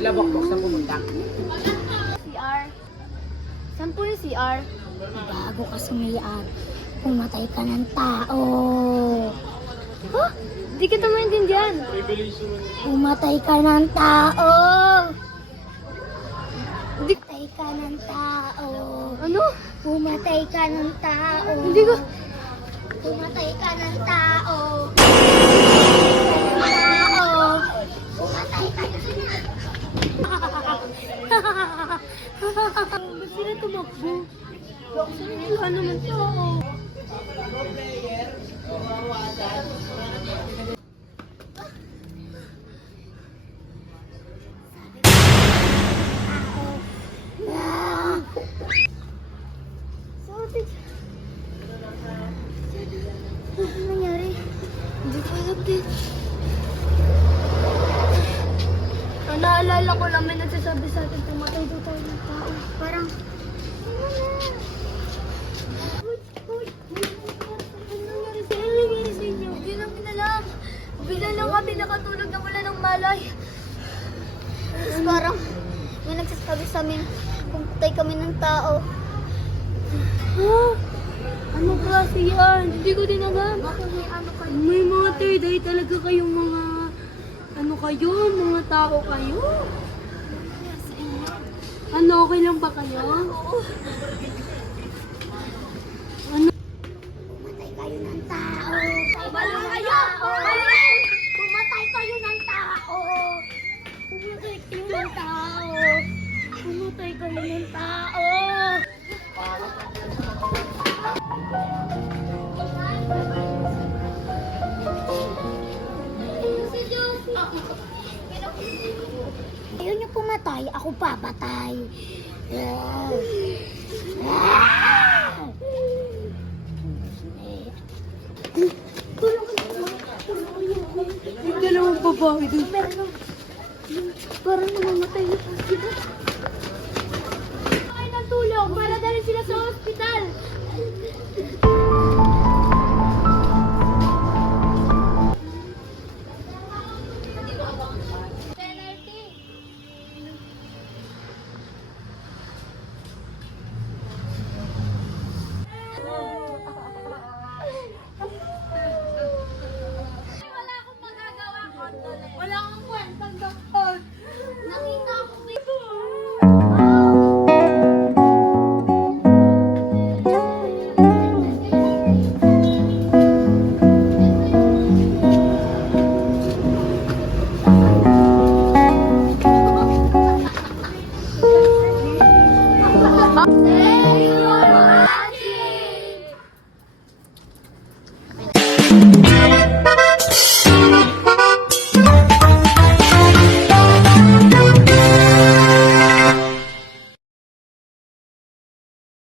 Sila bokbok sa pumunta. CR. Saan po yung CR? Bago ka sumiyak, pumatay ka ng tao. Huh? Di kita maintindihan. Pumatay ka ng tao. Hindi. Pumatay ka ng tao. Ano? Pumatay ka ng tao. Hindi ko... Pumatay ka ng tao. Pumatay ka ng Ba't sila tumakbo? Wala naman tao. Sorry. Ano nangyari? Hindi ko alam din. Naalala ko lang may nagsasabi sa atin pumatay daw tayo ng tao. Parang, Ano nangyari sa inyo? Ano nangyari sa inyo? Hindi namin alam. Bigla lang kami nakatulog na wala ng malay. tapos parang may nagsasabi sa amin, pumatay kami ng tao. Ha? Ano klase yan? Hindi ko din alam. Bakit may ano kayo? May mga third eye talaga kayong mga... Ano kayo? Mga tao kayo? Ano, okay lang ba kayo? Ano? Pumatay kayo ng tao. Balo kayo! Pumatay kayo ng tao. Pumatay kayo ng tao. Pumatay kayo ng tao! Ayaw niyo pumatay, ako papatay. Yung dalawang babae doon. Parang namamatay na po sila.